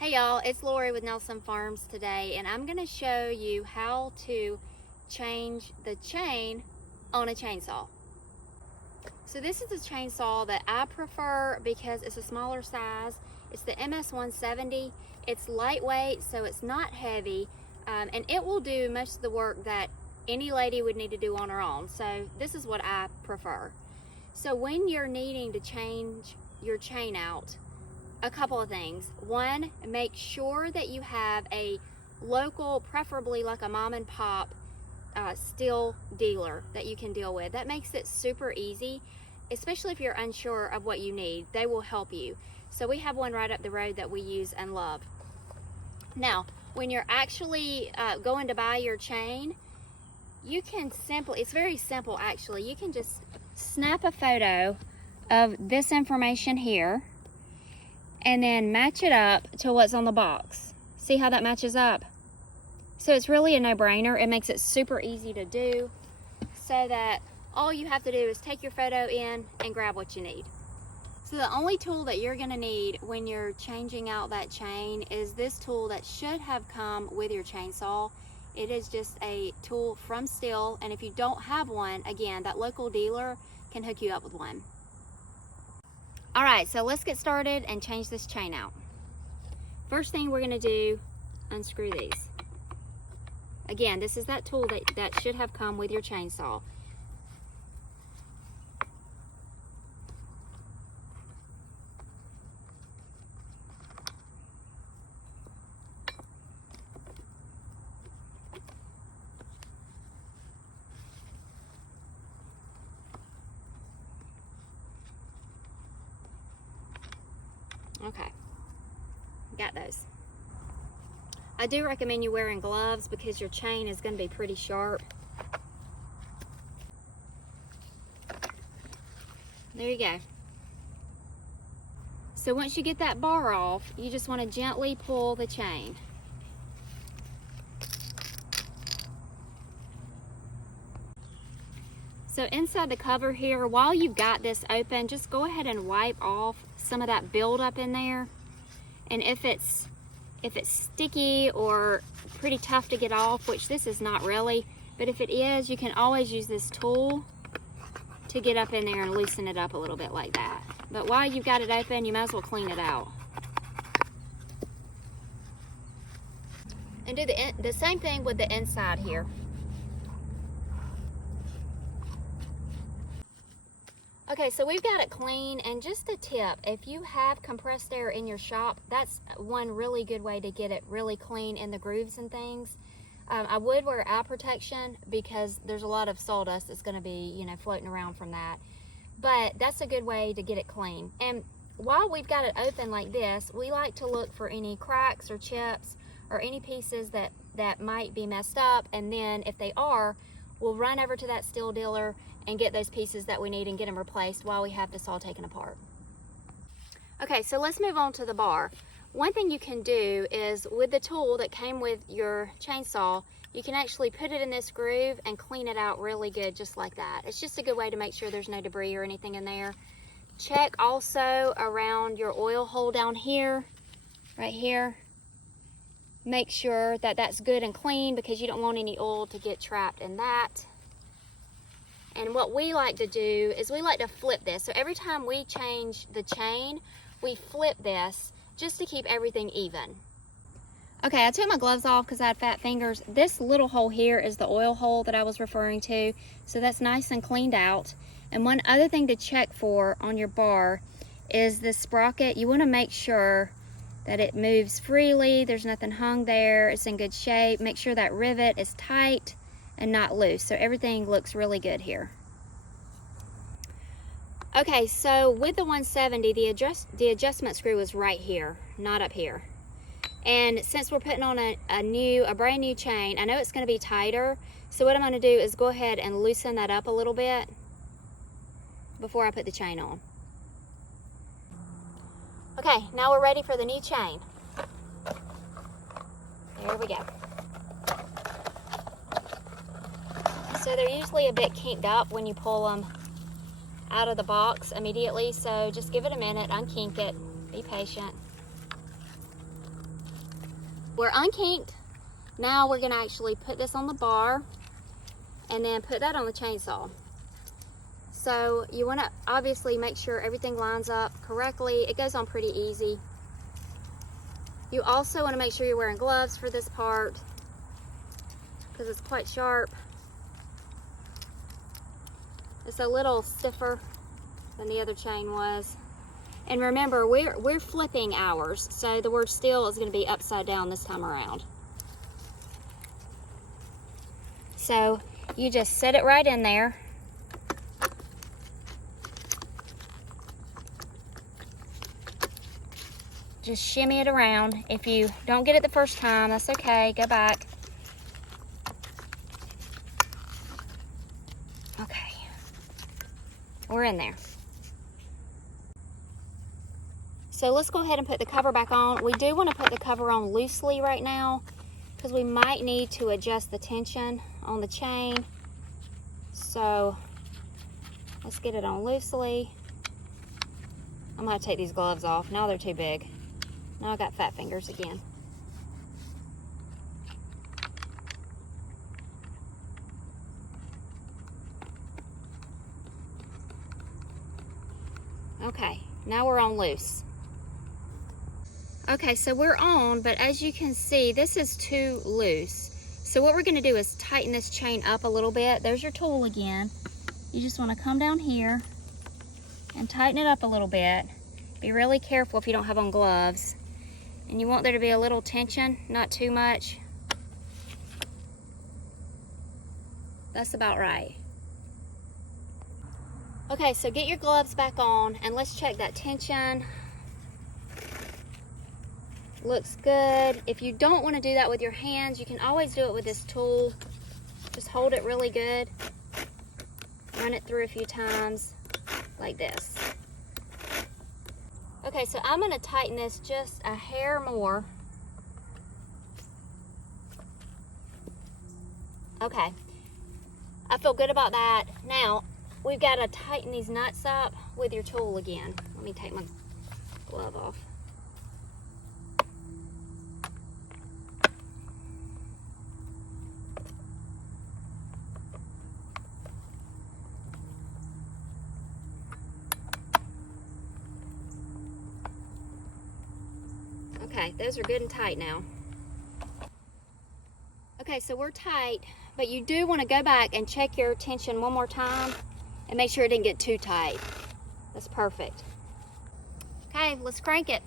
Hey y'all, it's Lori with Nelson Farms today, and I'm going to show you how to change the chain on a chainsaw. So this is the chainsaw that I prefer because it's a smaller size. It's the MS 170. It's lightweight, so it's not heavy, and it will do most of the work that any lady would need to do on her own. So this is what I prefer. So when you're needing to change your chain out, a couple of things. One, make sure that you have a local, preferably like a mom and pop STIHL dealer that you can deal with. That makes it super easy, especially if you're unsure of what you need. They will help you. So we have one right up the road that we use and love. Now, when you're actually going to buy your chain, you can simply, it's very simple actually, you can just snap a photo of this information here and then match it up to what's on the box. See how that matches up? So it's really a no-brainer. It makes it super easy to do, so that all you have to do is take your photo in and grab what you need. So the only tool that you're gonna need when you're changing out that chain is this tool that should have come with your chainsaw. It is just a tool from STIHL, and if you don't have one, again, that local dealer can hook you up with one. All right, so let's get started and change this chain out. First thing we're gonna do, unscrew these. Again, this is that tool that should have come with your chainsaw. Okay, got those. I do recommend you wearing gloves because your chain is going to be pretty sharp. There you go. So once you get that bar off, you just want to gently pull the chain. So inside the cover here, while you've got this open, just go ahead and wipe off some of that buildup in there. And if it's sticky or pretty tough to get off, which this is not really, but if it is, you can always use this tool to get up in there and loosen it up a little bit like that. But while you've got it open, you might as well clean it out. And do the same thing with the inside here. Okay, so we've got it clean, and just a tip, if you have compressed air in your shop, that's one really good way to get it really clean in the grooves and things. I would wear eye protection because there's a lot of sawdust that's going to be, you know, floating around from that. But that's a good way to get it clean. And while we've got it open like this, we like to look for any cracks or chips or any pieces that might be messed up, and then if they are, we'll run over to that STIHL dealer and get those pieces that we need and get them replaced while we have this all taken apart. Okay, so let's move on to the bar. One thing you can do is, with the tool that came with your chainsaw, you can actually put it in this groove and clean it out really good, just like that. It's just a good way to make sure there's no debris or anything in there. Check also around your oil hole down here, right here. Make sure that that's good and clean because you don't want any oil to get trapped in that. And what we like to do is we like to flip this. So every time we change the chain, we flip this just to keep everything even. Okay, I took my gloves off because I had fat fingers. This little hole here is the oil hole that I was referring to. So that's nice and cleaned out. And one other thing to check for on your bar is this sprocket. You want to make sure that it moves freely. There's nothing hung there. It's in good shape. Make sure that rivet is tight and not loose, so everything looks really good here. Okay, so with the 170, the adjustment screw is right here, not up here. And since we're putting on a brand new chain, I know it's going to be tighter, so what I'm going to do is go ahead and loosen that up a little bit before I put the chain on. Okay, now we're ready for the new chain. There we go. So they're usually a bit kinked up when you pull them out of the box immediately, so just give it a minute, unkink it, be patient. we're unkinked. Now we're gonna actually put this on the bar and then put that on the chainsaw. So you wanna obviously make sure everything lines up correctly. It goes on pretty easy. You also wanna make sure you're wearing gloves for this part because it's quite sharp. It's a little stiffer than the other chain was. And remember, we're flipping ours, so the word still is gonna be upside down this time around. So you just set it right in there. Just shimmy it around. If you don't get it the first time, that's okay, go back. Okay, we're in there. So let's go ahead and put the cover back on. We do want to put the cover on loosely right now because we might need to adjust the tension on the chain. So let's get it on loosely. I'm gonna take these gloves off. Now they're too big. Now I got fat fingers again. Okay, now we're on loose. Okay, so we're on, but as you can see, this is too loose. So what we're gonna do is tighten this chain up a little bit. There's your tool again. You just wanna come down here and tighten it up a little bit. Be really careful if you don't have on gloves. And you want there to be a little tension, not too much. That's about right. Okay, so get your gloves back on and let's check that tension. Looks good. If you don't want to do that with your hands, you can always do it with this tool. Just hold it really good. Run it through a few times like this. Okay, so I'm going to tighten this just a hair more. Okay, I feel good about that. Now, we've got to tighten these nuts up with your tool again. Let me take my glove off. Okay, those are good and tight now. Okay, so we're tight, but you do want to go back and check your tension one more time and make sure it didn't get too tight. That's perfect. Okay, let's crank it.